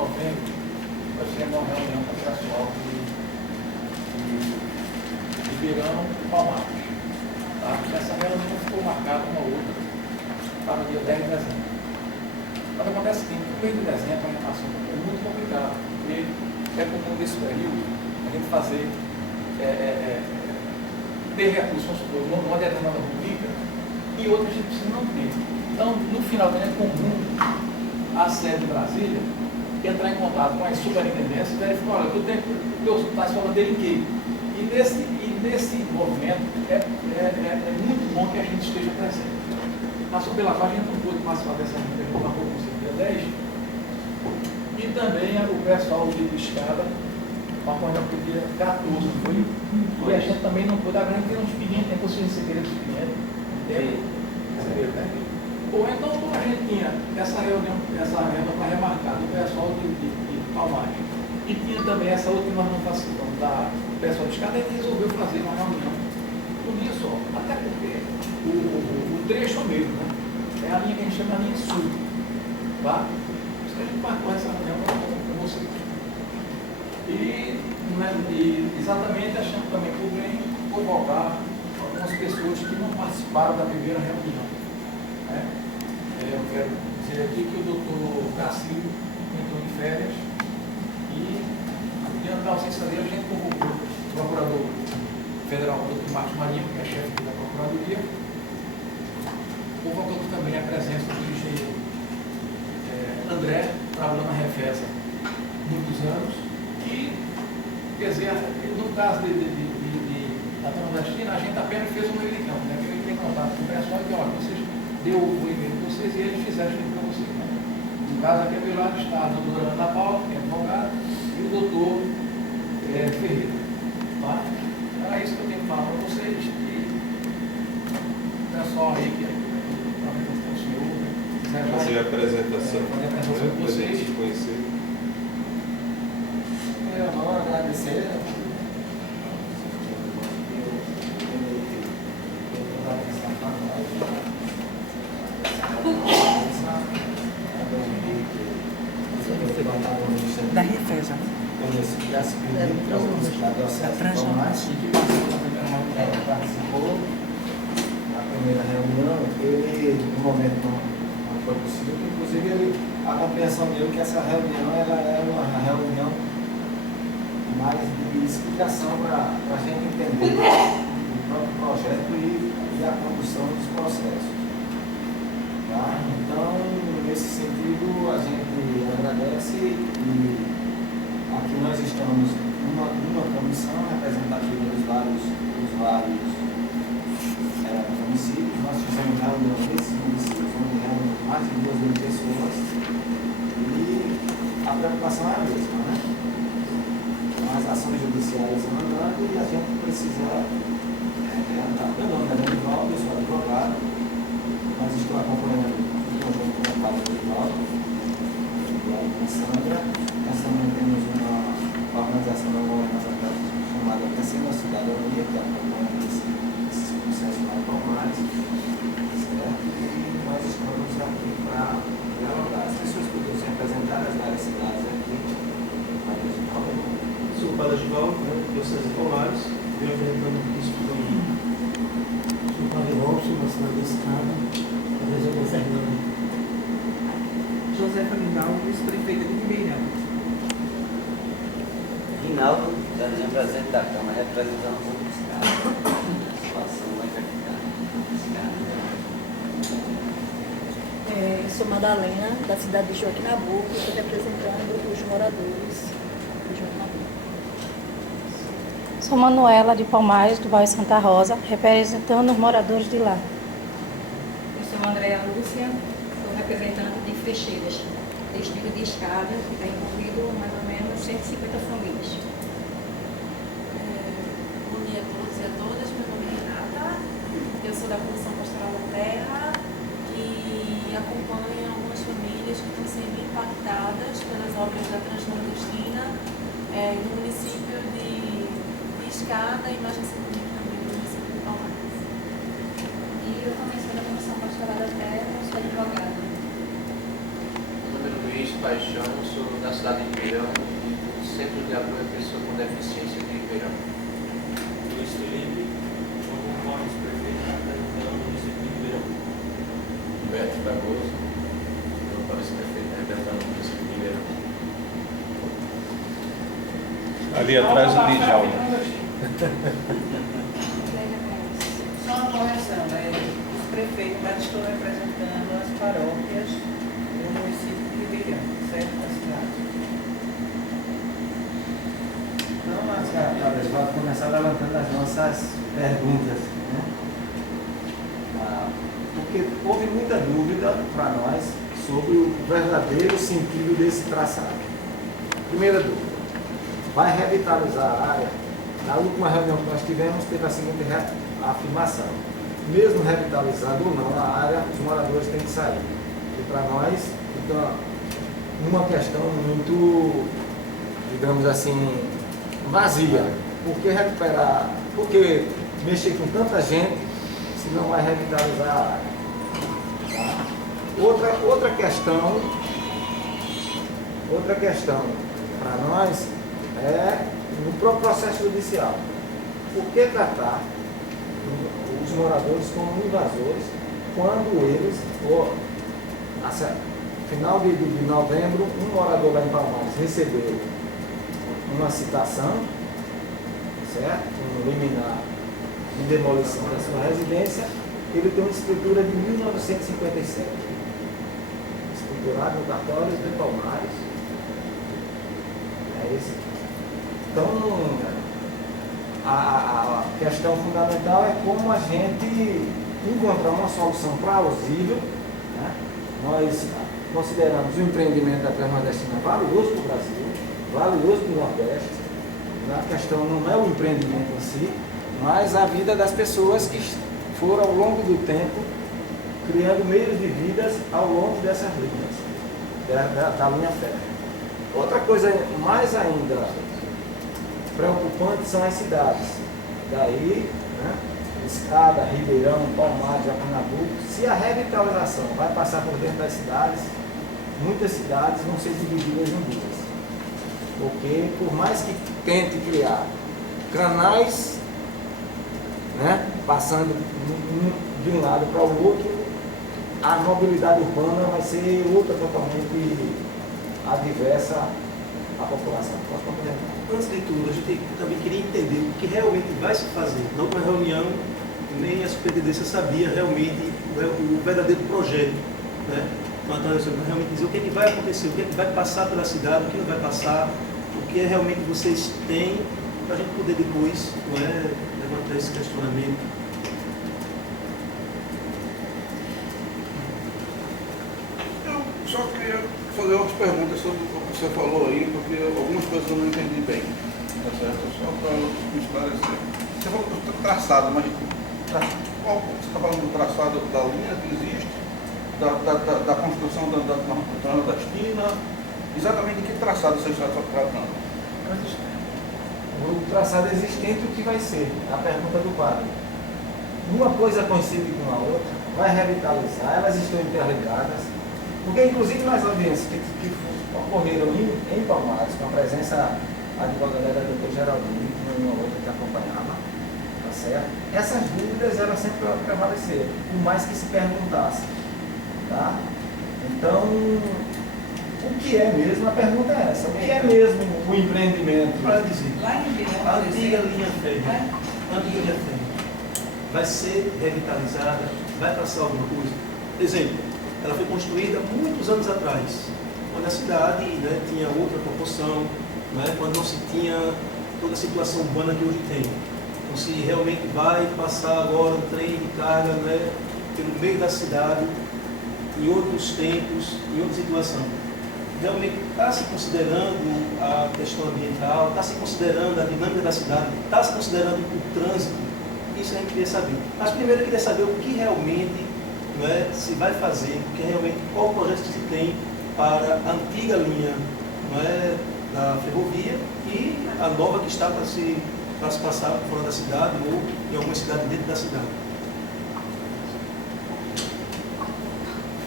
novembro, nós tivemos uma reunião com o pessoal de Ribeirão e Palmares. Tá? Essa reunião ficou marcada uma outra para o dia 10 de dezembro. Mas acontece que no mês de dezembro a relação é muito complicada, porque é comum desse período a gente fazer ter recursos, vamos supor, numa determinada rubrica e outra a gente precisa não ter. Então, no final do ano é comum a sede de Brasília entrar em contato com as superintendências e verificar, olha, eu tenho o teu está falando dele em quê? E nesse movimento é muito bom que a gente esteja presente. Na Superlacó a gente não pôde participar dessa reunião na Conselho dia 10 e também o pessoal de escada para o dia 14, foi? E a gente também não pôde, agora a gente tem uns expedientes, tem que receber os expedientes, entendeu? Né? Bom, então a gente tinha essa reunião para remarcar do pessoal de Palmares. E tinha também essa outra que nós não participamos, do pessoal de escada, e resolveu fazer uma reunião um dia só. Até porque o trecho é o mesmo, né? É a linha que a gente chama de linha sul. Tá? Por isso que a gente marcou essa reunião com vocês. E exatamente achando também por bem convocar algumas pessoas que não participaram da primeira reunião. Né? Eu quero dizer aqui que o doutor Cacildo entrou de férias e, diante da ausência dele, a gente convocou o procurador federal, o doutor Marcos Marinho, que é chefe da Procuradoria, convocando também a presença do engenheiro André, trabalhando na Refesa muitos anos, e, quer dizer, no caso da Transvestina, a gente apenas fez um meio de campo, né? Que ele tem contato com o pessoal e que, olha, vocês deu o e-mail de vocês e eles fizeram isso para vocês. Né? No caso aqui, pelo lado está a doutora Ana Paula, que é advogada, e o doutor Ferreira. Tá? Era isso que eu tenho que falar para vocês. E o pessoal aí que provavelmente tem o senhor, né? Fazer a apresentação. Fazer a apresentação com vocês. Conhecer. Eu vou agradecer. Da Refesa. Participou na primeira reunião, ele no momento não foi possível, inclusive a compreensão dele que essa reunião ela é uma reunião mais de explicação para a gente entender o próprio projeto e a condução dos processos. Tá? Então, nesse sentido, a gente agradece e aqui nós estamos numa comissão representativa dos vários municípios. Nós fizemos reunião nesses municípios, onde reunimos mais de 2.000 pessoas e a preocupação é a mesma, né? As ações judiciais andando e a gente precisa andar. Meu nome é Danival, eu sou advogado, mas estou acompanhando o Padre Danival e a Sandra. Nós também temos uma organização da governança chamada Tecendo a Cidadania, que acompanha esses processos mais formais, certo? E nós estamos aqui para dialogar. As pessoas podiam se apresentar as várias cidades aqui. Sou o Padre Gival, Diocese de Palmares, venho apresentando o bispo do Rio. Sou o Padre Robson, da cidade da Escada, representando Fernando. José Famingal, vice-prefeita de Ribeirão. Rinaldo, Daniel, presidente da Câmara, representando o povo de Escada. Situação mais complicada. Sou Madalena, da cidade de Joaquim Nabuco, estou representando os moradores de Joaquim Nabuco. Sou Manuela, de Palmares, do bairro Santa Rosa, representando os moradores de lá. Eu sou Andréa Lúcia, sou representante de Frecheiras, distrito de Escada, que está envolvido mais ou menos 150 famílias. Bom dia a todos e a todas, meu nome é Renata, eu sou da Comissão Pastoral da Terra e acompanho algumas famílias que estão sendo impactadas pelas obras da Transnordestina no município de Escada e mais recentemente também no município de Palmares. E eu também sou da Comissão Pastoral da Terra, sou advogada. Meu nome é Luiz, Paixão, sou da cidade de Ribeirão e do Centro de Apoio à Pessoa com Deficiência de Ribeirão. Luiz Felipe, como Móis, prefeito representando o município de Ribeirão. Beto Barroso, eu pareço prefeito representando o município de Ribeirão. Ali atrás o Djalma. Só uma correção, os prefeitos já estão representando as paróquias do município de Ribeirão, certo? Da cidade. Então, as captadas vão começar levantando as nossas perguntas, né? Porque houve muita dúvida para nós sobre o verdadeiro sentido desse traçado. Primeira dúvida, vai revitalizar a área? Na última reunião que nós tivemos, teve a seguinte afirmação: mesmo revitalizado ou não a área, os moradores têm que sair. E para nós fica uma questão muito, digamos assim, vazia. Por que recuperar, por que mexer com tanta gente se não vai revitalizar a área? Tá? Outra questão para nós é no próprio processo judicial. Por que tratar os moradores como invasores quando eles, final de novembro, um morador lá em Palmares recebeu uma citação, certo? Um liminar de demolição da sua residência, ele tem uma escritura de 1957, escriturado no cartório de Palmares. É esse. Então, a questão fundamental é como a gente encontrar uma solução plausível, né? Nós consideramos o empreendimento da Terra Nordestina valioso para o Brasil, valioso para o Nordeste. A questão não é o empreendimento em si, mas a vida das pessoas que foram ao longo do tempo criando meios de vidas ao longo dessas linhas, da linha férrea. Outra coisa mais ainda preocupante são as cidades. Daí, né, Escada, Ribeirão, Palmares, Japanabu. Se a revitalização vai passar por dentro das cidades, muitas cidades vão ser divididas em duas. Porque por mais que tente criar canais, né, passando de um lado para o outro, a mobilidade urbana vai ser outra totalmente adversa à população. Posso complementar? Antes de tudo, a gente também queria entender o que realmente vai se fazer. Na última reunião, nem a superintendência sabia realmente o verdadeiro projeto, né? Então, nós realmente dizer o que vai acontecer, o que vai passar pela cidade, o que não vai passar, o que realmente vocês têm, para a gente poder depois, não é, levantar esse questionamento. Eu só queria fazer outras perguntas sobre o que você falou aí, porque algumas coisas eu não entendi bem. Tá certo? Só para me esclarecer. Você falou do traçado, mas qual, você está falando do traçado da linha que existe, da construção da nordestina? Exatamente que traçado você está tratando? O traçado existente, o que vai ser? A pergunta do quadro. Uma coisa coincide com a outra, vai revitalizar, elas estão interligadas. Porque, inclusive, nas audiências que ocorreram em Palmares, com a presença advogada da doutora Geraldine, que uma outra que acompanhava, tá certo? Essas dúvidas, elas sempre prevaleceram, por mais que se perguntasse, tá? Então, o que é mesmo? A pergunta é essa. O que é mesmo o empreendimento? Para dizer, Lá em Ribeirão, a por antiga exemplo, linha férrea, vai ser revitalizada, vai passar alguma coisa. Exemplo, ela foi construída muitos anos atrás, quando a cidade, né, tinha outra proporção, né, quando não se tinha toda a situação urbana que hoje tem. Então, se realmente vai passar agora um trem de carga, né, pelo meio da cidade, em outros tempos, em outra situação. Realmente está se considerando a questão ambiental, está se considerando a dinâmica da cidade, está se considerando o trânsito. Isso a gente queria saber. Mas primeiro eu queria saber o que realmente, não é, se vai fazer, porque realmente qual o projeto que se tem para a antiga linha, não é, da ferrovia e a nova que está para se passar fora da cidade ou em alguma cidade dentro da cidade.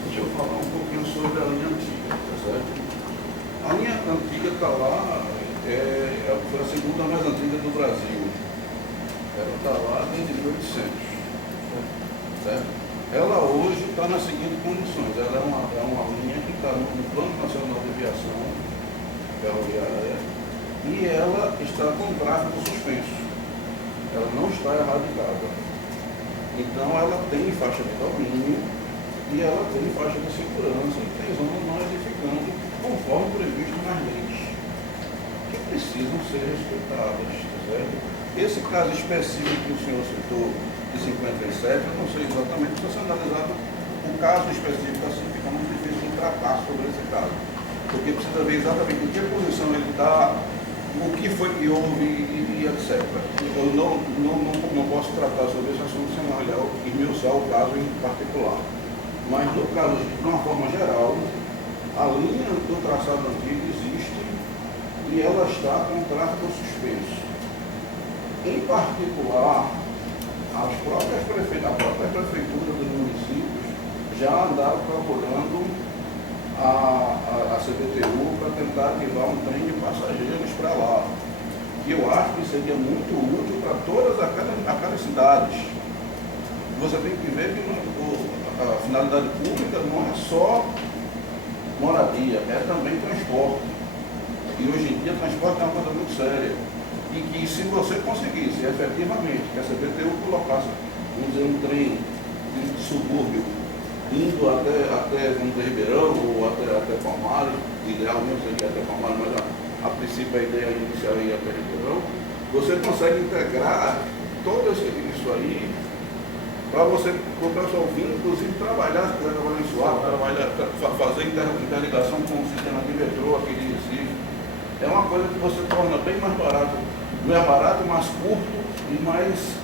Deixa eu falar um pouquinho sobre a linha antiga, tá certo? antiga está lá, foi a segunda mais antiga do Brasil. Ela está lá desde 1800. Certo? Ela hoje está nas seguintes condições. Ela é uma linha que está no Plano Nacional de Aviação Ferroviária e ela está com tráfego suspenso. Ela não está erradicada. Então ela tem faixa de domínio e ela tem faixa de segurança e tem zonas não edificando conforme previsto nas leis, que precisam ser respeitadas. Certo? Esse caso específico que o senhor citou de 57, eu não sei exatamente, se você analisar o caso específico assim, fica muito difícil de tratar sobre esse caso, porque precisa ver exatamente em que posição ele está, o que foi que houve e etc. Eu não posso tratar sobre esse assunto sem olhar e esmiuçar o caso em particular. Mas no caso, de uma forma geral, a linha do traçado antigo existe e ela está com o tráfego suspenso. Em particular, a própria prefeitura dos municípios já andaram procurando a CBTU para tentar ativar um trem de passageiros para lá. E eu acho que seria muito útil para todas aquelas cidades. Você tem que ver que a finalidade pública não é só moradia, é também transporte. E hoje em dia transporte é uma coisa muito séria. E que se você conseguisse efetivamente que a CBTU colocasse, vamos dizer, um trem de subúrbio indo até vamos dizer, Ribeirão ou até Palmares, idealmente seria até Palmares, mas a princípio a ideia inicial ia até Ribeirão, você consegue integrar todo isso aí para você, para o pessoal vir, inclusive, trabalhar, se quiser trabalhar em Suape, fazer interligação com o sistema de metrô aqui de Recife. É uma coisa que você torna bem mais barato, não é barato, mais curto e mais,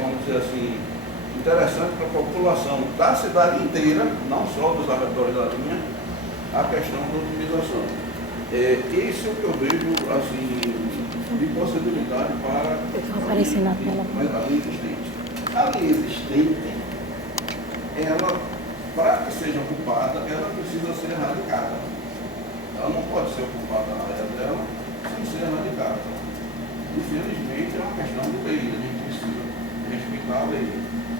vamos dizer assim, interessante para a população da cidade inteira, não só dos arredores da linha, a questão da utilização. Isso é o que eu vejo assim, de possibilidade para a linha existente. A linha existente, ela, para que seja ocupada, ela precisa ser erradicada. Ela não pode ser ocupada na área dela sem ser erradicada. Infelizmente é uma questão de lei, a gente precisa respeitar a lei.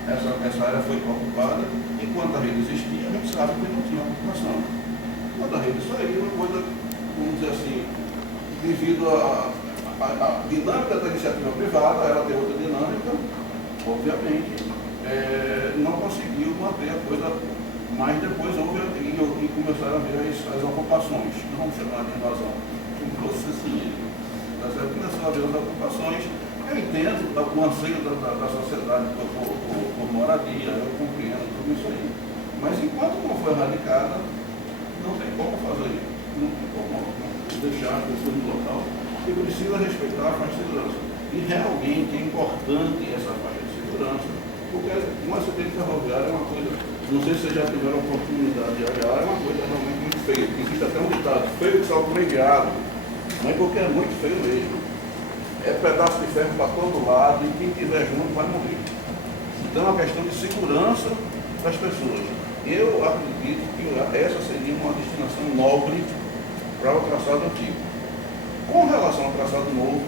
Essa área foi ocupada, enquanto a rede existia, a gente sabe que não tinha ocupação. Quando a rede saiu, uma coisa, vamos dizer assim, devido à dinâmica da iniciativa privada, ela tem outra dinâmica, obviamente, não conseguiu manter a coisa, mas depois houve e começaram a ver as ocupações, não vamos chamar de invasão, como fosse assim. Começaram a ver as ocupações. Eu entendo o anseio da sociedade por moradia, eu compreendo tudo isso aí. Mas enquanto não for erradicada, não tem como fazer isso. Não tem como deixar as pessoas no local que precisa respeitar a faixa de segurança. E realmente é importante essa faixa de segurança, porque um acidente ferroviário é uma coisa, não sei se vocês já tiveram a oportunidade de olhar, é uma coisa realmente muito feia. Existe até um ditado, feio que salta meio de água, mas porque é muito feio mesmo. É pedaço de ferro para todo lado e quem estiver junto vai morrer. Então é uma questão de segurança das pessoas. Eu acredito que essa seria uma destinação nobre para o traçado antigo. Com relação ao traçado novo,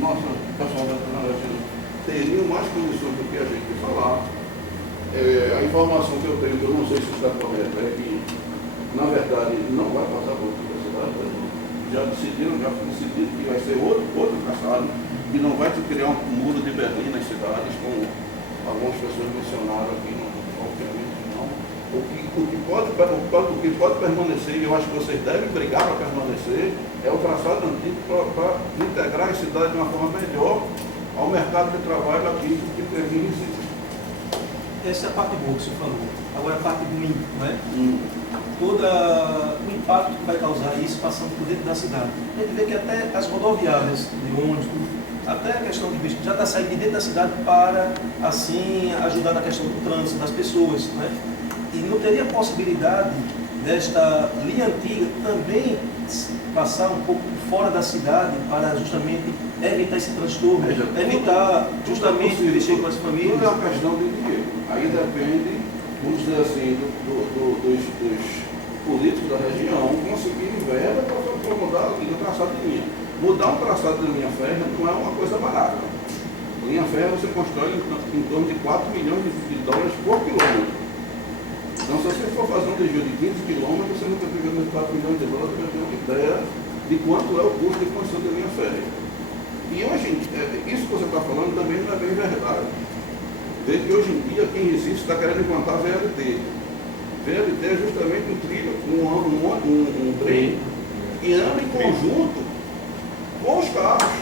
nosso pessoal da Transativa teria mais condições do que a gente falar. A informação que eu tenho, que eu não sei se está correta, é que, na verdade, não vai passar por toda a cidade. Já decidiram que vai ser outro traçado, que não vai criar um muro de Berlim nas cidades, como algumas pessoas mencionaram aqui, obviamente não. O que pode permanecer, e eu acho que vocês devem brigar para permanecer, é o traçado antigo para integrar a cidade de uma forma melhor ao mercado de trabalho aqui, que termine esse. Essa é a parte boa que você falou. Agora a parte ruim, né? Todo o impacto que vai causar isso passando por dentro da cidade. A gente vê que até as rodoviárias de ônibus, até a questão de visto já está saindo de dentro da cidade para, assim, ajudar na questão do trânsito das pessoas, né? E não teria possibilidade desta linha antiga também passar um pouco fora da cidade para justamente evitar esse transtorno, evitar justamente mexer com as famílias. Tudo é uma questão de dinheiro. Aí depende, vamos dizer assim, dos políticos da região conseguirem verba para mudar mudar o traçado de linha. Mudar um traçado de linha férrea não é uma coisa barata. Linha férrea você constrói em torno de 4 milhões de dólares por quilômetro. Então, se você for fazer um desvio de 15 quilômetros, você não está pegando 4 milhões de dólares, você vai ter uma ideia de quanto é o custo de construção de linha férrea. E hoje, isso que você está falando também não é bem verdade. Desde que hoje em dia, aqui em Recife está querendo implantar VLT. VLT é justamente um trilho, um trem que anda em conjunto com os carros,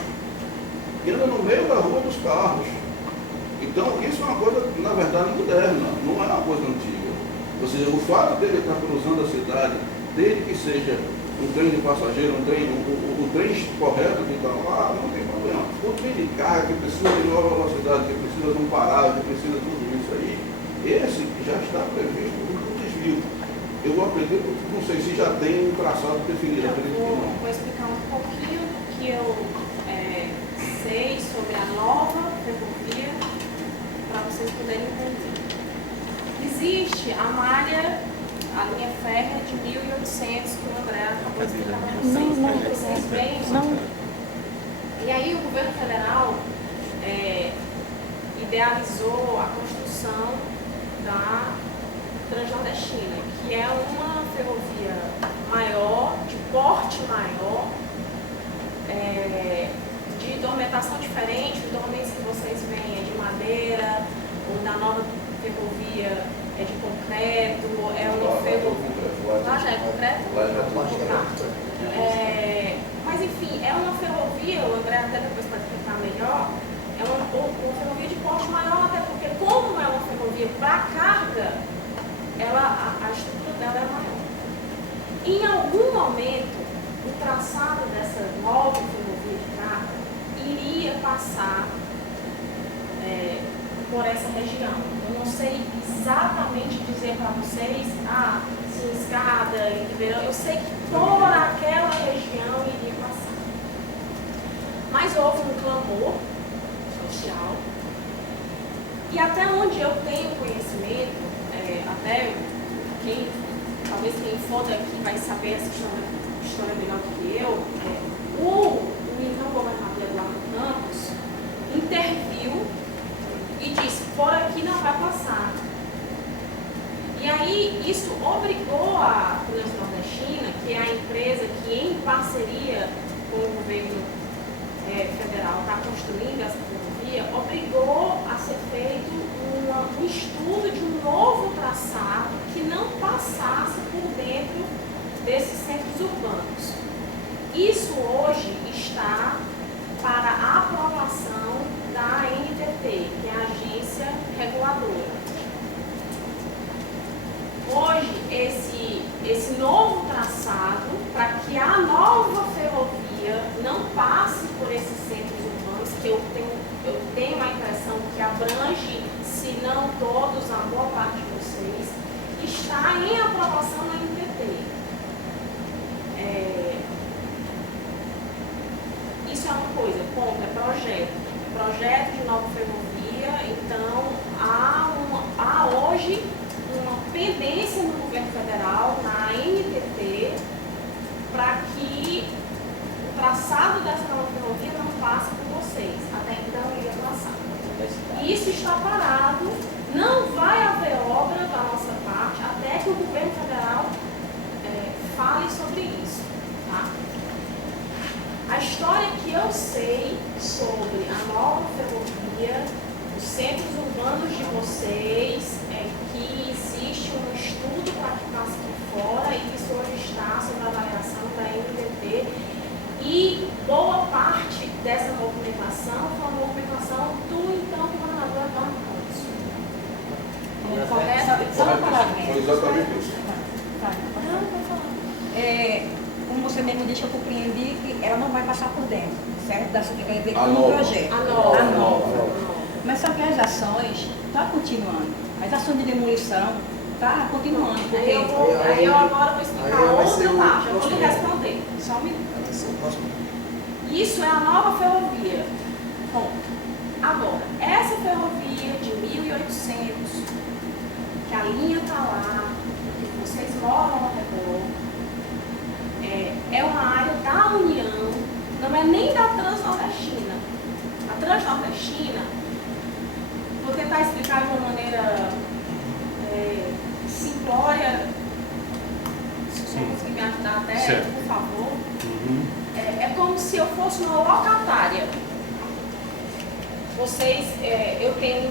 que anda no meio da rua dos carros. Então, isso é uma coisa, na verdade, moderna, não é uma coisa antiga. Ou seja, o fato dele estar cruzando a cidade, desde que seja um trem de passageiro, o trem correto que está lá, não tem problema. O trem de carga que precisa de nova velocidade, que precisa de um parado, que precisa de tudo isso aí, esse já está previsto no desvio. Eu acredito, não sei se já tem um traçado definido. Vou explicar um pouquinho do que eu sei sobre a nova ferrovia, para vocês poderem entender. Existe a malha, a linha férrea de 1.800 que o André acabou de explicar para vocês. Não. E aí o governo federal idealizou a construção da Transnordestina, que é uma ferrovia maior, de porte maior, de dormentação diferente. Os dormentes que vocês veem é de madeira, ou da nova ferrovia é de concreto, é uma ferrovia. Lá já é concreto? Mas enfim, é uma ferrovia, o André até depois pode explicar melhor, é uma ferrovia de porte maior, até porque como é uma ferrovia para carga, a estrutura dela é maior. Em algum momento, o traçado dessa nova ferrovia de carga iria passar por essa região. Eu não sei exatamente dizer para vocês, se Escada, em Ribeirão, eu sei que por aquela região iria passar. Mas houve um clamor social, e até onde eu tenho conhecimento, talvez quem for daqui vai saber essa história melhor que eu, o então governador Eduardo Campos interviu e disse, por aqui não vai passar. E aí isso obrigou a Transnordestina, que é a empresa que em parceria com o governo federal está construindo essa ferrovia, obrigou a ser feito um estudo de um novo traçado que não passasse por dentro desses centros urbanos. Isso hoje está para a aprovação da ANTT, que é a agência reguladora. Hoje, esse novo traçado, para que a nova ferrovia não passe por esses centros urbanos, que eu tenho a impressão que abrange, se não todos, a boa parte de vocês, está em aprovação na ANTT. Isso é uma coisa, ponto, é projeto de nova ferrovia. Então há hoje uma pendência no governo federal, na ANTT, para que o traçado dessa nova ferrovia não passe por vocês. Até então ia passar. Isso está parado, não vai haver obra da nossa parte até que o governo federal fale sobre isso. Tá? A história que eu sei sobre a nova ferrovia, os centros urbanos de vocês, é que existe um estudo para que passe aqui fora e que isso hoje está sob a avaliação da ANTT. E boa parte dessa movimentação foi uma movimentação do então governador Eduardo Campos. Correto? Só uma palavra. Foi exatamente isso. Como você mesmo disse, eu compreendi que ela não vai passar por dentro, certo? Tem a ver com o projeto. A nova. Mas só que as ações estão continuando. As ações de demolição estão continuando. Aí eu agora vou explicar outra parte. Eu vou lhe responder. Só um minuto. Isso é a nova ferrovia. Bom, agora, essa ferrovia de 1.800, que a linha está lá, que vocês moram ao redor, é uma área da não é nem da Transnordestina. A Transnordestina, vou tentar explicar de uma maneira simplória, se você conseguir me ajudar até, certo, por favor. Uhum. É como se eu fosse uma locatária. Vocês, eu tenho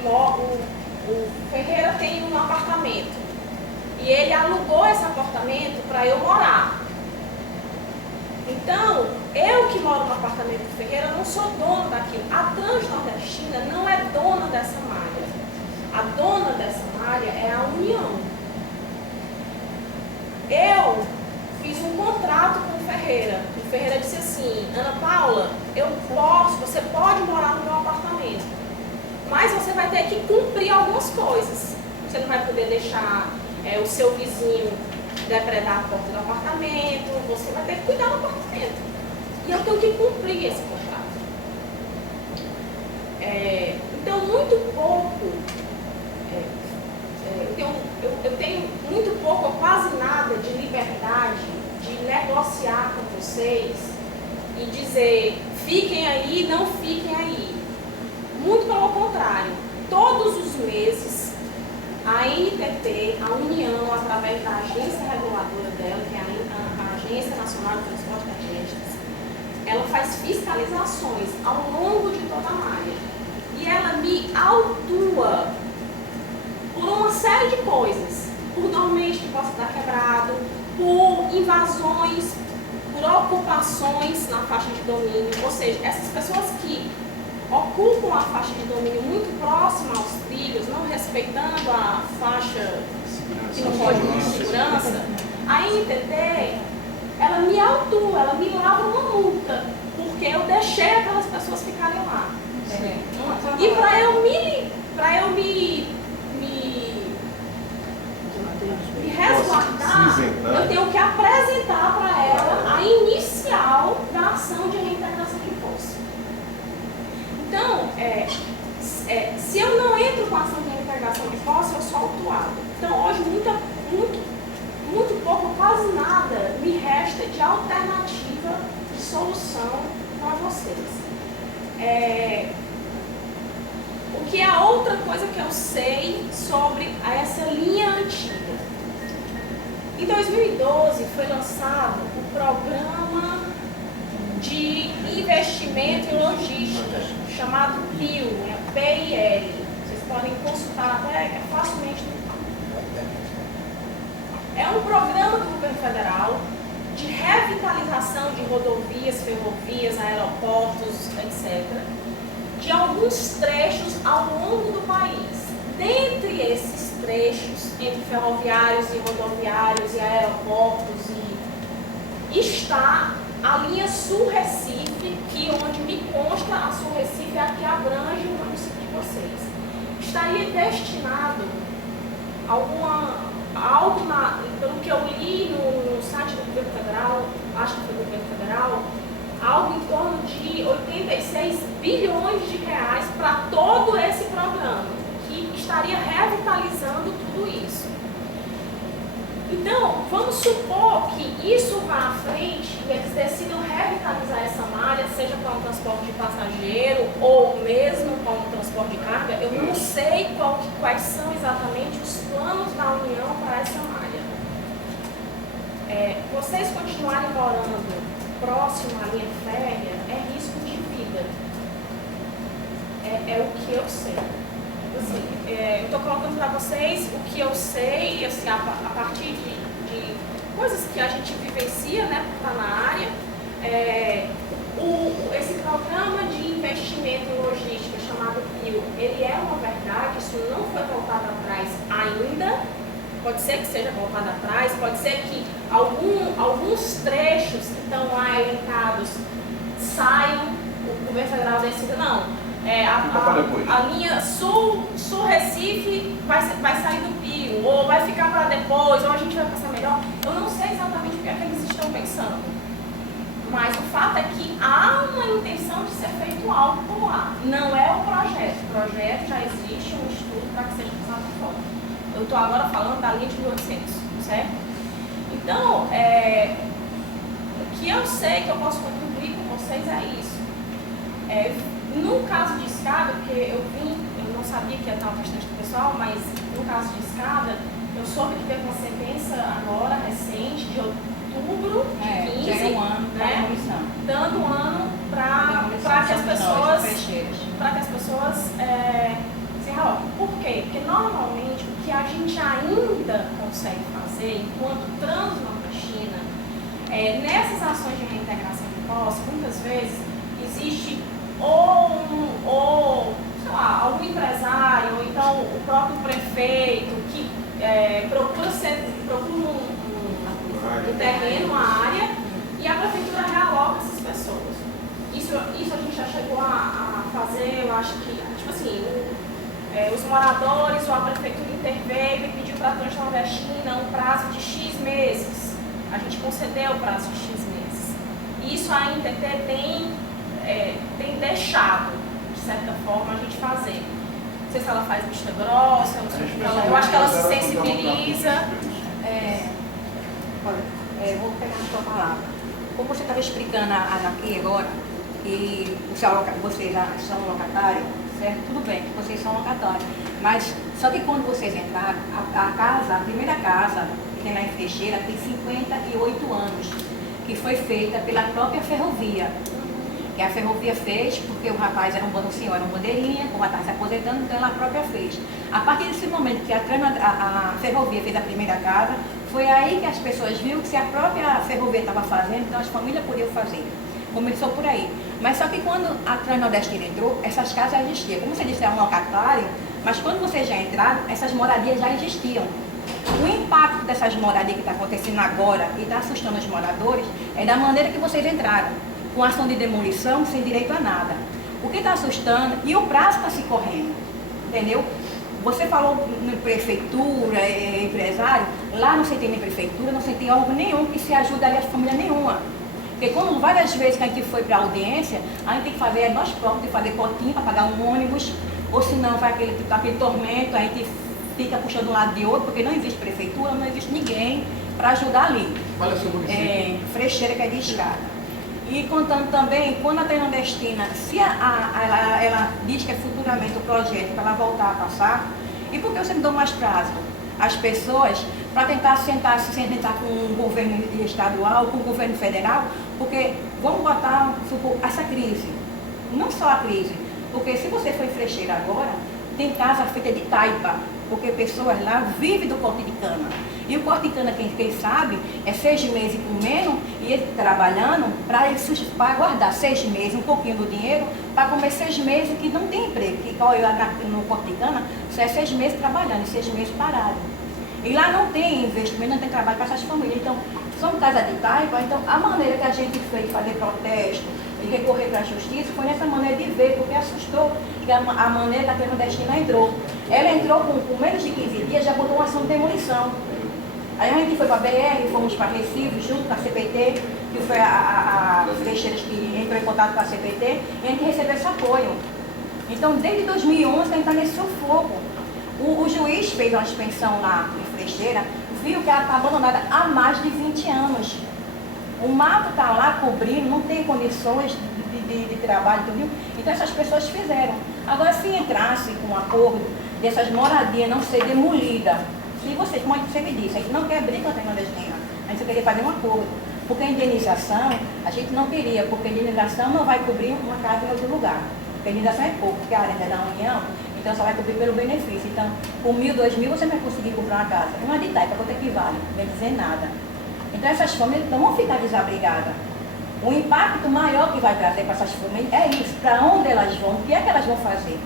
o Ferreira tem um apartamento e ele alugou esse apartamento para eu morar. Então, eu que moro no apartamento do Ferreira não sou dono daquilo. A Transnordestina não é dona dessa malha. A dona dessa malha é a União. Eu fiz um contrato com o Ferreira. O Ferreira disse assim: Ana Paula, você pode morar no meu apartamento, mas você vai ter que cumprir algumas coisas. Você não vai poder deixar o seu vizinho depredar a porta do apartamento, você vai ter que cuidar do apartamento. E eu tenho que cumprir esse contrato. Então, muito pouco, eu tenho muito pouco ou quase nada de liberdade de negociar com vocês e dizer, fiquem aí, não fiquem aí. Muito pelo contrário, todos os meses, a NTT, a União, através da agência reguladora dela, que é a Agência Nacional de Transporte de Agentes, ela faz fiscalizações ao longo de toda a malha. E ela me autua por uma série de coisas. Por dormente que possa estar quebrado, por invasões, por ocupações na faixa de domínio. Ou seja, essas pessoas que ocupam a faixa de domínio muito próxima aos trilhos, não respeitando a faixa que não pode de segurança, a NTT, ela me autua, ela me lavra uma multa, porque eu deixei aquelas pessoas ficarem lá. E para eu me resguardar, eu tenho que apresentar para ela a inicial da ação de reintegração de posse. Então, se eu não entro com a ação de reintegração de posse, eu sou autuado. Então, hoje, muito pouco, quase nada me resta de alternativa de solução para vocês. O que é outra coisa que eu sei sobre essa linha antiga. Em 2012 foi lançado o Programa de Investimento em Logística, chamado PIL, PIL. Vocês podem consultar até facilmente. É um programa do governo federal de revitalização de rodovias, ferrovias, aeroportos, etc., de alguns trechos ao longo do país. Dentre esses trechos, entre ferroviários e rodoviários e aeroportos, está a linha Sul-Recife, que onde me consta a Sul-Recife é a que abrange o município de vocês. Estaria destinado algo, pelo que eu li no site do governo federal, acho que foi do governo federal, algo em torno de 86 bilhões de reais para todo esse programa, que estaria revitalizando tudo isso. Então, vamos supor que isso vá à frente e eles decidam revitalizar essa malha, seja para um transporte de passageiro ou mesmo para um transporte de carga. Eu não sei quais são exatamente os planos da União para essa malha. Vocês continuarem morando próximo à linha férrea é risco de vida. É o que eu sei. Assim, eu estou colocando para vocês o que eu sei, assim, a partir de coisas que a gente vivencia, né, por estar na área. Esse programa de investimento em logística chamado PIL, ele é uma verdade, isso não foi voltado atrás ainda. Pode ser que seja voltado atrás, pode ser que alguns trechos que estão lá elencados saiam, o governo federal decida, não. A linha Sul-Recife vai sair do PIO, ou vai ficar para depois, ou a gente vai passar melhor. Eu não sei exatamente o que é que eles estão pensando. Mas o fato é que há uma intenção de ser feito algo por lá. Não é o projeto. O projeto já existe um estudo para que seja passado por fora. Eu estou agora falando da linha de 1800, certo? Então, o que eu sei que eu posso contribuir com vocês é isso. No caso de escada, porque eu não sabia que ia estar o restante do pessoal, mas no caso de escada, eu soube que teve uma sentença agora, recente, de outubro de 15, já é um ano para né? demolição. Dando um ano para que as pessoas se revoltem. Por quê? Porque normalmente o que a gente ainda consegue fazer enquanto transnordestina, nessas ações de reintegração de posse, muitas vezes existe ou sei lá, algum empresário, ou então o próprio prefeito que procura um terreno, uma área, e a prefeitura realoca essas pessoas. Isso a gente já chegou a fazer, eu acho que, tipo assim, os moradores ou a prefeitura interveio e pediu para a Transnordestina um prazo de X meses. A gente concedeu o prazo de X meses. Isso a INTT tem deixado, de certa forma, a gente fazer. Não sei se ela faz vista grossa, eu acho que ela se sensibiliza. Vou pegar a sua palavra. Como você estava explicando aqui agora, que vocês são locatários, certo? Tudo bem, vocês são locatários. Mas só que quando vocês entraram, a primeira casa, que tem lá em Freixeira, tem 58 anos, que foi feita pela própria ferrovia. Que a ferrovia fez, porque o rapaz era um senhor, era um bandeirinha, o rapaz se aposentando, então ela própria fez. A partir desse momento que a ferrovia fez a primeira casa, foi aí que as pessoas viram que se a própria ferrovia estava fazendo, então as famílias podiam fazer. Começou por aí. Mas só que quando a Transnordestina entrou, essas casas existiam. Como você disse, era um locatário, mas quando vocês já entraram, essas moradias já existiam. O impacto dessas moradias que está acontecendo agora e está assustando os moradores é da maneira que vocês entraram, com ação de demolição, sem direito a nada. O que está assustando, e o prazo está se correndo, entendeu? Você falou em prefeitura, empresário, lá não se tem nem prefeitura, não se tem órgão nenhum que se ajude ali a família nenhuma. Porque quando várias vezes que a gente foi para a audiência, a gente tem que fazer, nós próprios, tem que fazer cotinho para pagar um ônibus, ou senão vai aquele tormento, a gente fica puxando de um lado de outro, porque não existe prefeitura, não existe ninguém para ajudar ali. Qual é o seu município? Freixeira, que é de escada. E contando também, quando a Transnordestina, se ela diz que é futuramente o projeto para ela voltar a passar, e por que eu sempre dou mais prazo às pessoas para tentar se sentar com o governo estadual, com o governo federal, porque vamos botar essa crise, não só a crise, porque se você for em Freixeira agora, tem casa feita de taipa, porque pessoas lá vivem do corte de cana. E o corte de cana, quem sabe, é 6 meses comendo e ele trabalhando para guardar 6 meses, um pouquinho do dinheiro, para comer 6 meses que não tem emprego. Que no corte de cana, só é 6 meses trabalhando e 6 meses parado. E lá não tem investimento, não tem trabalho para essas famílias. Então, são casas de taipa, então a maneira que a gente fez fazer protesto e recorrer para a justiça foi nessa maneira de ver, porque assustou que a maneira que a Transnordestina entrou. Ela entrou com menos de 15 dias, já botou uma ação de demolição. Aí a gente foi para a BR, fomos para Recife, junto com a CPT, que foi a Freixeiras que entrou em contato com a CPT, e a gente recebeu esse apoio. Então, desde 2011, a gente está nesse sufoco. O juiz fez uma suspensão lá em Freixeira, viu que ela está abandonada há mais de 20 anos. O mato está lá cobrindo, não tem condições de trabalho, entendeu? Então essas pessoas fizeram. Agora, se entrasse com um acordo dessas moradias não ser demolida, se vocês, como você me disse, a gente não quer abrir com a Transnordestina, a gente só queria fazer um acordo. Porque a indenização, a gente não queria, porque a indenização não vai cobrir uma casa em outro lugar. Porque a indenização é pouco, porque a área é da União, então só vai cobrir pelo benefício. Então, com 1.000, 2.000, você vai conseguir comprar uma casa. Uma de taipa, quanto equivale? Não vai dizer nada. Então, essas famílias não vão ficar desabrigadas. O impacto maior que vai trazer para essas famílias é isso, para onde elas vão, o que é que elas vão fazer.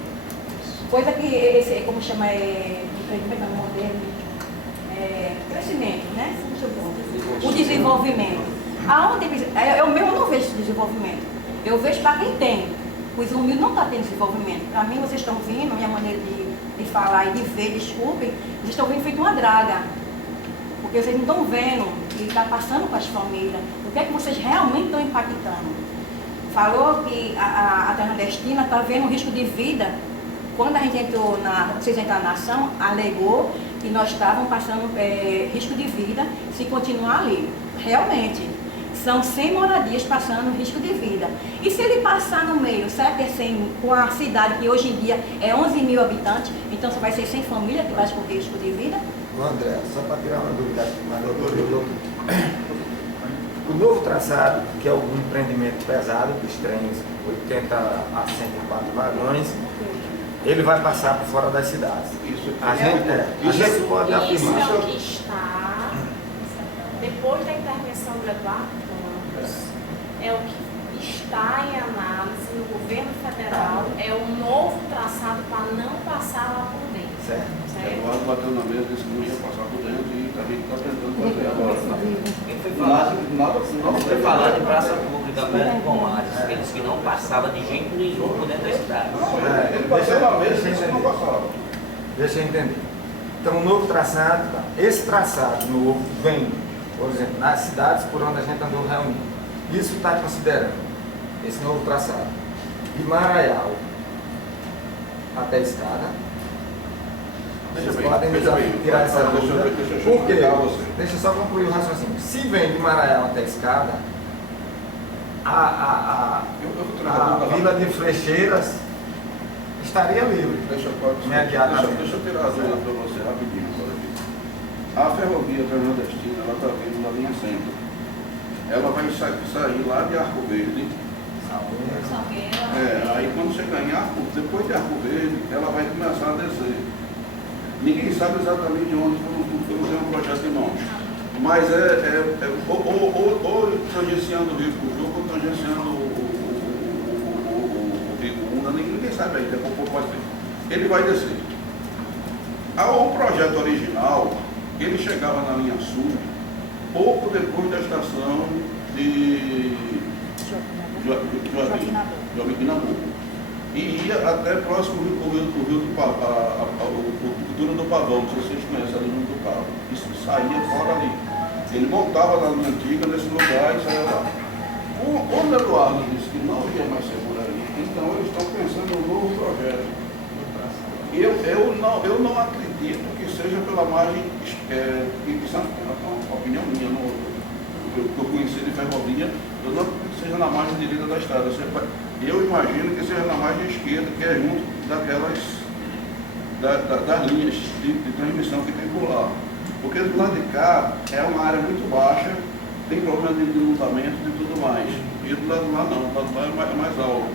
Coisa que, como chama, empreendimento moderno, crescimento, né? O desenvolvimento. Aonde, eu mesmo não vejo esse desenvolvimento. Eu vejo para quem tem. Os humildes não estão tendo desenvolvimento. Para mim, vocês estão vindo, a minha maneira de falar e de ver, desculpem, vocês estão vindo feito uma draga. Porque vocês não estão vendo o que está passando com as famílias, o que é que vocês realmente estão impactando. Falou que a Transnordestina está vendo um risco de vida. Quando a gente entrou vocês entraram na ação, alegou que nós estávamos passando risco de vida se continuar ali. Realmente, são 100 moradias passando risco de vida. E se ele passar no meio, certo? Com a cidade que hoje em dia é 11 mil habitantes, então só vai ser 100 famílias que vai correr risco de vida? André, só para tirar uma dúvida, mas o novo traçado, que é o empreendimento pesado dos trens, 80 a 104 vagões, ele vai passar por fora das cidades. A gente pode afirmar. Isso é o que está, depois da intervenção do Eduardo Campos, é o que está em análise no governo federal, é o novo traçado para não passar lá por dentro. Certo. Eduardo bateu na mesa, disse que não ia passar por dentro e a gente está tentando fazer agora. Não foi falar de praça pública perto de Pomares. Ele disse que não passava de jeito nenhum por dentro da cidade. Ele bateu na mesa e disse que não passava. Deixa eu entender. Então, o novo traçado, esse traçado novo vem, por exemplo, nas cidades por onde a gente andou reunindo. Isso está considerando esse novo traçado. De Maraial até a escada. Vocês podem tirar essa dúvida. Por quê? Deixa eu só concluir o raciocínio. Se vem de Maraial até a escada, a Vila de Flecheiras estaria livre. Deixa eu tirar a dúvida para você rapidinho. A ferrovia transnordestina, ela está vindo da linha centro. Ela vai sair lá de Arco Verde. Aí quando chegar em Arco, depois de Arco Verde, ela vai começar a descer. Ninguém sabe exatamente onde, porque não tem um projeto em mãos. Mas ou tangenciando o Rio Cujuca, ou tangenciando o Rio Una, ninguém sabe ainda, pode ser. Ele vai descer. O projeto original, ele chegava na linha sul, pouco depois da estação de Joaquim Nabuco. E ia até próximo do rio do Túnel do Pavão, não sei se vocês conhecem a linha do Pavão. Isso saía fora ali. Ele montava na linha antiga, nesse lugar, e saía lá. Quando o Eduardo disse que não ia mais ser por ali, então eles estão pensando em um novo projeto. Eu não acredito que seja pela margem de Santo Paulo, é uma opinião minha, que eu conheci de ferrovia, eu não acredito que seja na margem direita da estrada. Eu imagino que seja na margem esquerda, que é junto daquelas das linhas de transmissão que tem por lá. Porque do lado de cá é uma área muito baixa, tem problema de inundamento e tudo mais. E do lado de lá não, do lado de lá é mais alto.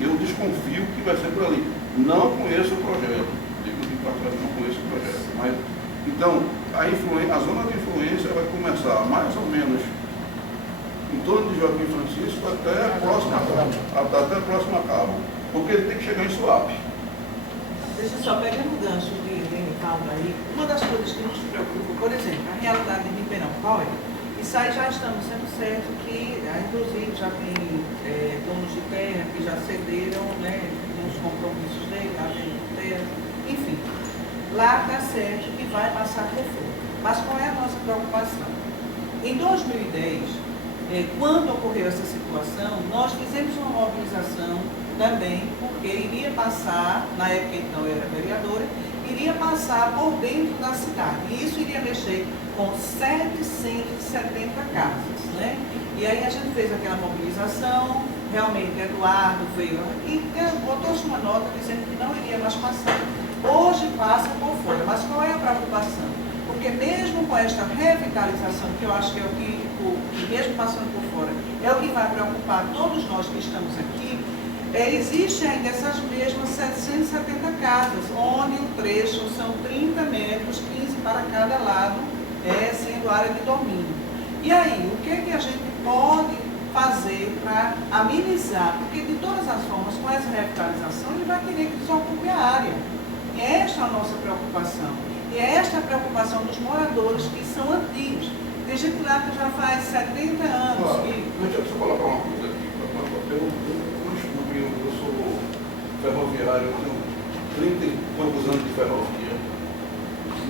Eu desconfio que vai ser por ali. Não conheço o projeto. Digo de passagem, não conheço o projeto. Mas, então, a zona de influência vai começar mais ou menos em torno de Joaquim Francisco até a próxima cabo. Porque ele tem que chegar em Suape. Deixa eu só pegando o gancho de Paulo aí. Uma das coisas que nos preocupa, por exemplo, a realidade de Ribeirão Pau, isso aí já estamos sendo certo que, inclusive, já tem donos de terra que já cederam, né, nos compromissos dele, lá dentro de terra, enfim. Lá está certo que vai passar por fogo. Mas qual é a nossa preocupação? Em 2010, quando ocorreu essa situação, nós fizemos uma mobilização também, porque iria passar, na época então eu era vereadora, iria passar por dentro da cidade. E isso iria mexer com 770 casas, né? E aí a gente fez aquela mobilização, realmente Eduardo veio e botou-se uma nota dizendo que não iria mais passar. Hoje passa por fora, mas qual é a preocupação? Porque mesmo com esta revitalização, que eu acho que é o que mesmo passando por fora, é o que vai preocupar todos nós que estamos aqui, existem ainda essas mesmas 770 casas, onde o trecho são 30 metros, 15 para cada lado, sendo área de domínio. E aí, o que é que a gente pode fazer para amenizar? Porque de todas as formas, com essa revitalização, ele vai querer que desocupe a área. E esta é a nossa preocupação. E é esta a preocupação dos moradores que são antigos. Tem gente lá que já faz 70 anos. Deixa eu só colocar uma coisa aqui. Eu sou ferroviário, tenho 30 e poucos anos de ferrovia.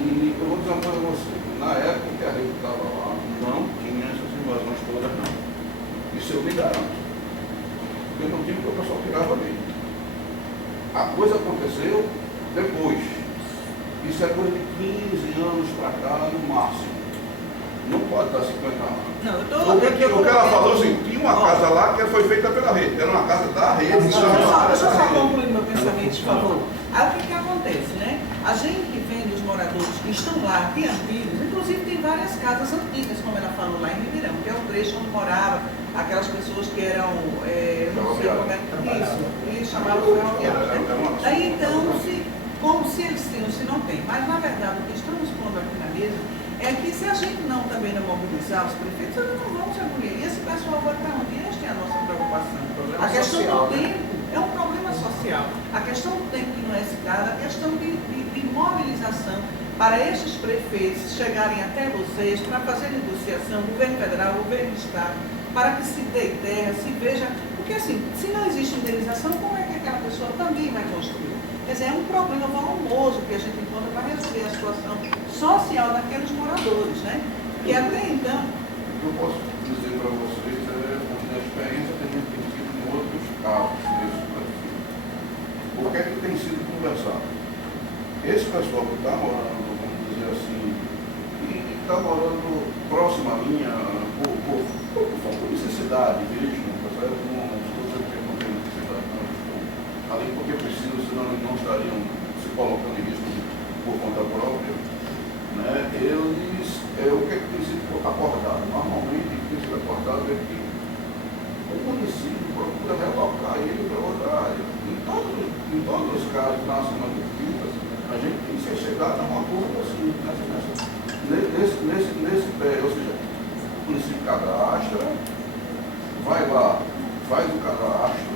E eu vou dizer uma coisa a você. Na época que a rede estava lá, não tinha essas invasões todas, não. Isso eu me garanto. Eu não tinha porque o pessoal tirava ali. A coisa aconteceu depois. Isso é coisa de 15 anos para cá, no máximo. Não pode estar 50 anos. Não, eu tô, O que ela falou assim, tinha uma casa lá que foi feita pela rede. Era uma casa da rede. Deixa eu só concluir meu pensamento, por favor. Aí o que acontece, né? A gente que vende os moradores que estão lá, que antigos, inclusive tem várias casas antigas, como ela falou lá em Ribeirão, que é o trecho onde morava aquelas pessoas que eram, não sei como é isso, e chamavam ferroviários, né? Daí então, como se eles tinham, se não tem. Mas na verdade o que estamos pondo aqui na mesa é que se a gente também não mobilizar os prefeitos, eles não vão se acolher. E esse pessoal vai para onde? Esta é a nossa preocupação. A questão do tempo é um problema social. A questão do tempo que não é citada, a questão de mobilização para estes prefeitos chegarem até vocês para fazer negociação, governo federal, governo do estado, para que se dê terra, se veja. Porque assim, se não existe indenização, como é que aquela pessoa também vai construir? Quer dizer, é um problema volumoso que a gente encontra para resolver a situação social daqueles moradores, né? E até então... O que eu posso dizer para vocês é a experiência que a gente tem tido em outros casos desse Brasil. O que é que tem sido conversado? Esse pessoal que está morando, vamos dizer assim, e está morando próximo à linha, por necessidade mesmo, tá certo? Não estou dizendo que não tem necessidade, não. Ali porque precisam, senão eles não estariam se colocando em risco por conta própria. Né? Eles, o que é que tem sido acordado? Normalmente, o que tem sido acordado é que o município procura relocar ele para outra área. Em todos os casos nacionalistas, a gente tem que ser chegado a um acordo assim, nesse pé, ou seja, o município cadastra, vai lá, faz o cadastro,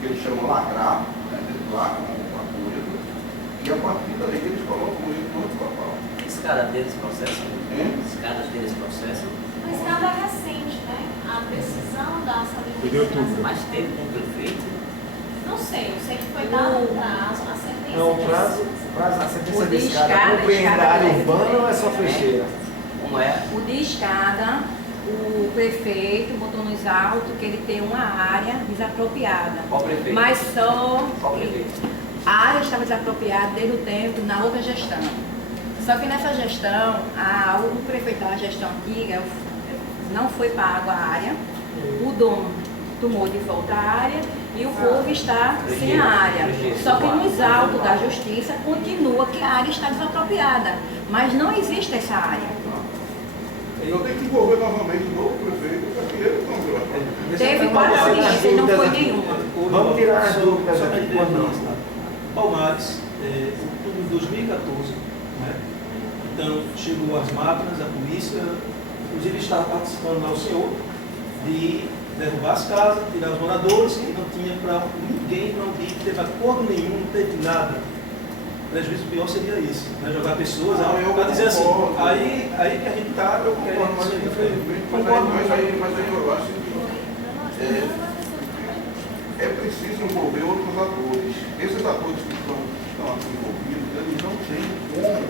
que eles chamam lacrar, né, lá com a coisa, e a partir daí que eles colocam ele no outro local. Escada deles processam? Escadas deles processam? A escada é recente, né? A decisão da saúde. Mas teve com o prefeito? Não sei, eu sei que foi dado um prazo, a sentença. Não, o prazo, a sentença de escada escada, compreende a área escada urbana ou é só fecheira? Como é? O de escada, o prefeito botou nos autos que ele tem uma área desapropriada. Qual prefeito? Mas só Qual prefeito? a área estava desapropriada desde o tempo na outra gestão. Só que nessa gestão, o prefeito da gestão antiga não foi pago a área, o dono tomou de volta a área e o povo está sem a área. Só que nos autos da justiça continua que a área está desapropriada, mas não existe essa área. Eu tenho que envolver novamente o novo prefeito para que ele não Teve 4 audiências e não foi nenhuma. Vamos tirar as dúvidas Só para aqui. entender, Palmares, outubro de 2014, né? Então chegou as máquinas, a polícia, inclusive estava participando lá o senhor, de derrubar as casas, tirar os moradores, que não tinha para ninguém, não teve acordo nenhum, não teve nada. O prejuízo pior seria isso, né? Jogar pessoas, para dizer assim, aí que a gente está querendo. Mas aí eu acho que é preciso envolver outros atores. Esses atores que estão aqui envolvidos, eles não têm como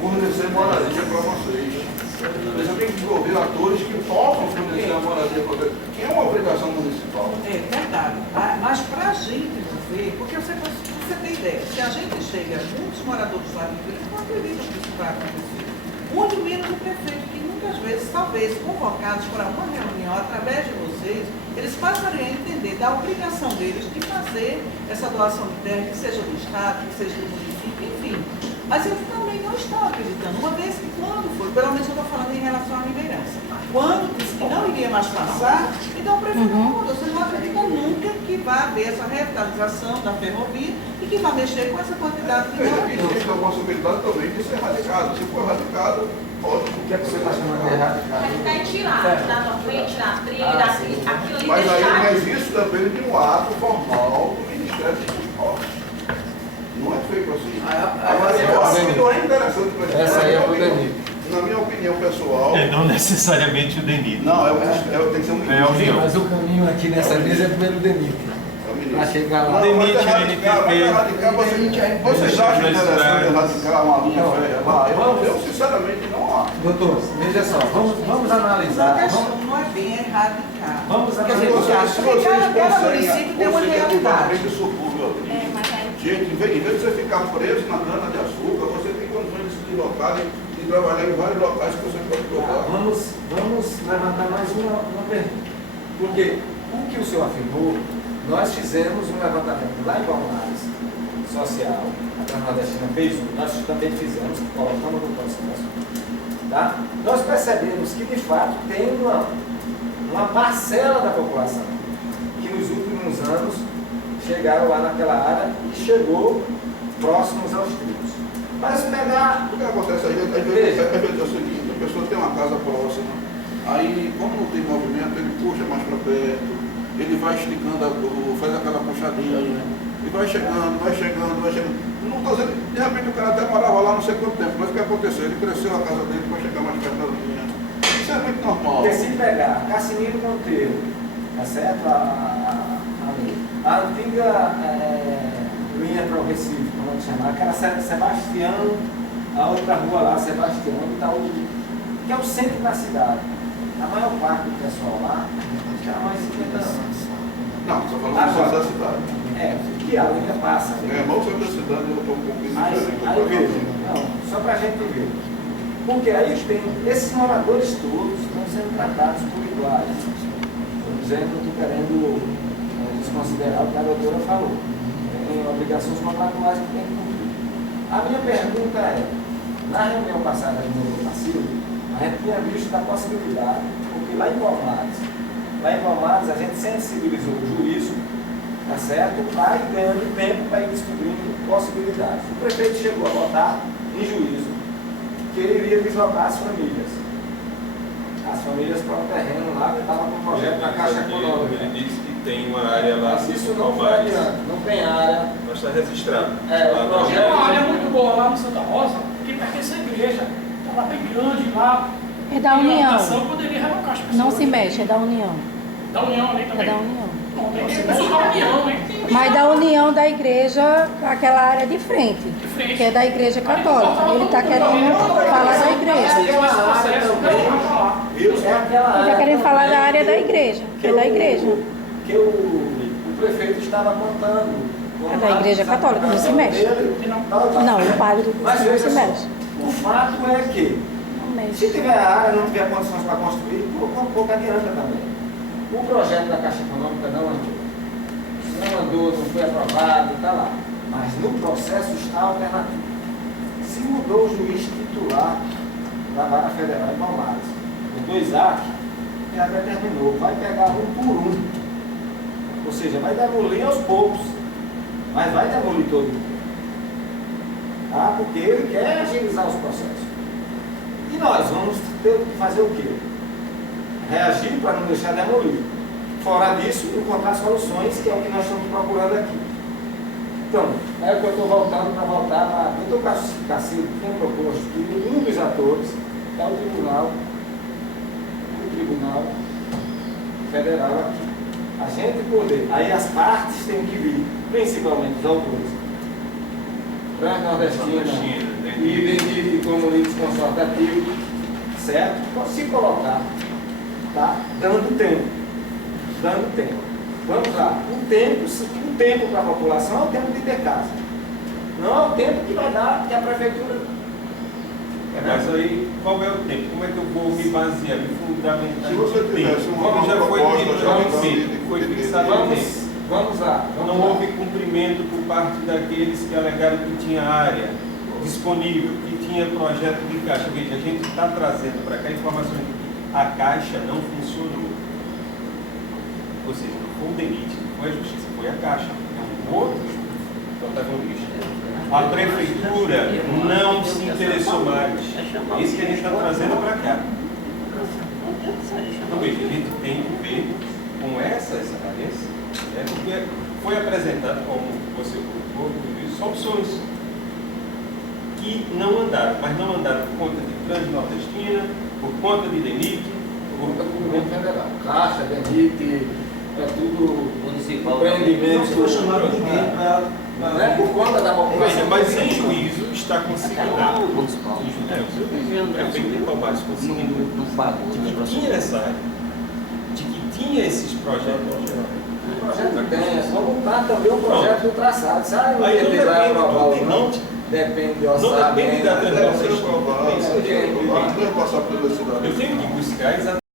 fornecer moradia para vocês. Eles têm que envolver atores que possam fornecer a moradia para vocês, que é uma obrigação municipal. É verdade, mas para a gente ver, porque você tem ideia, se a gente chega, muitos moradores lá de Vila não acreditam que isso vai acontecer. Muito menos o prefeito, que muitas vezes, talvez, convocados para uma reunião através de vocês, eles passariam a entender da obrigação deles de fazer essa doação de terra, que seja do Estado, que seja do município, enfim. Mas eles também não estão acreditando, uma vez que quando foi, pelo menos eu estou falando em relação à Ribeirão, quando disse que não iria mais passar, então o prefeito não, você não acredita nunca que vai haver essa revitalização da ferrovia e que vai mexer com essa quantidade de moradores. Existe a possibilidade também de ser radicado. Se for radicado, pode. O que é que você está chamando de erradicado? Vai tirar novamente, tirar a trilha, aquilo ali Mas deixar. mas isso depende de um ato formal do Ministério dos Transportes. Não é feito assim. Agora, eu acho que não é interessante para esse Essa aí é o DENIT. Na minha opinião pessoal. Não necessariamente o DENIT. Não, tem que ser um ministro. Mas o caminho aqui nessa mesa é primeiro o DENIT. Para chegar lá. DENIT, Vocês acham interessante erradicar uma linha velha lá? Eu sinceramente não acho. Doutor, veja só, vamos analisar. A questão não é bem erradicar. Vamos Quer dizer, cada município tem uma realidade. Gente, em vez de você ficar preso na cana de açúcar, você tem condições de se deslocar e trabalhar em vários locais que você pode provar. Vamos levantar mais uma pergunta. Porque o que o senhor afirmou, nós fizemos um levantamento lá em Palmares, social, a Transnordestina fez nós também fizemos, colocamos no processo. Tá? Nós percebemos que, de fato, tem uma parcela da população que nos últimos anos chegaram lá naquela área e chegou próximos aos tribos. Mas pegar... O que acontece? Às vezes é o seguinte, a pessoa tem uma casa próxima, aí, como não tem movimento, ele puxa mais para perto, ele vai esticando, faz aquela puxadinha, e vai chegando. Não estou dizendo, de repente o cara até morava lá não sei quanto tempo, mas o que aconteceu? Ele cresceu a casa dele para chegar mais perto da linha. Isso é muito normal. Porque se pegar Cassimiro Monteiro, tá certo? A antiga linha para o Recife, como é que chama? Aquela Sebastião, a outra rua lá, Sebastião, que é o centro da cidade. A maior parte do pessoal lá já há mais de 50 anos. Não, estou falando do centro da cidade. Que a linha passa. No centro da cidade eu estou um pouco diferente. Aí veja, não, só para a gente ver. Porque aí tem, esses moradores todos estão sendo tratados por iguais. Por exemplo, estou querendo desconsiderar o que a doutora falou. Tem obrigações contratuais que tem que cumprir. A minha pergunta é, na reunião passada do Novo Vacilo, a gente tinha visto a possibilidade, porque lá em Palmares a gente sensibilizou o juízo, tá certo? Para ir ganhando tempo para ir descobrindo possibilidades. O prefeito chegou a votar em juízo que ele iria deslocar as famílias para o terreno lá que estava com o projeto da Caixa Econômica. Ele disse que tem uma área lá. Isso não foi adiante, não tem área. Mas está registrado. O projeto Tem uma área muito boa lá no Santa Rosa, que pertence à igreja. Está lá bem grande lá. É da União. Poderia relocar as pessoas. Não se mexe, é da União. Da União ali também? É da União. Não, tem pessoas da União, né? Mas da União da igreja, aquela área de frente, que é da igreja católica. Ele está querendo falar da igreja. Ele está querendo falar da área da igreja, que é da igreja. Que o prefeito estava contando. É da igreja católica, não se mexe. Não, o padre não se mexe. O fato é que, se tiver área, não tiver condições para construir, pouco adianta também. O projeto da Caixa Econômica não andou, não foi aprovado, está lá. Mas no processo está a alternativa. Se mudou o juiz titular da Vara Federal em Palmares, o doutor Isaac, já determinou, vai pegar um por um. Ou seja, vai demolir aos poucos, mas vai demolir todo mundo. Tá? Porque ele quer agilizar os processos. E nós vamos ter que fazer o quê? Reagir para não deixar demolir. Fora disso, encontrar soluções, que é o que nós estamos procurando aqui. Então, é o que eu estou voltando para voltar para... O doutor Cacildo tinha proposto que um dos atores é o Tribunal Federal aqui. A gente poder... Aí as partes têm que vir, principalmente os autores. Transnordestina e DENIT como líderes consultativo, certo? Se colocar, tá? Dando tempo. Vamos lá. O tempo para a população é o tempo de ter casa. Não é o tempo que vai dar que a prefeitura... Mas aí, qual é o tempo? Como é que eu vou me basear, me fundamentar? Se você tivesse uma já foi proposta, foi fixado o tempo. Vamos lá. Não houve cumprimento por parte daqueles que alegaram que tinha área disponível, que tinha projeto de caixa. Veja, a gente está trazendo para cá informações de que a caixa não funcionou. Ou seja, não foi o DENIT, não foi a justiça, foi a caixa. É um outro protagonista. A prefeitura não se interessou mais. É isso que a gente está trazendo para cá. Então, veja, a gente tem que ver com essas áreas, né, porque foi apresentado, como você colocou, soluções que não andaram, mas não andaram por conta de Transnordestina, por conta de DENIT, por conta do governo federal. Caixa, DENIT, é tudo municipal. Empreendimento. Não foi chamado ninguém para... Não é por conta da população. Mas em juízo está consignado. O prefeito de Palmares conseguindo de que tinha essa área, de que tinha esses projetos. O projeto tem, é só montar também o projeto do traçado. Sabe? Aí tudo vai depende aprovar do ou não. DENIT. Depende do Não orçamento. depende da Deve ser aprovado. Eu Deve passar pela cidade. tenho que buscar exatamente.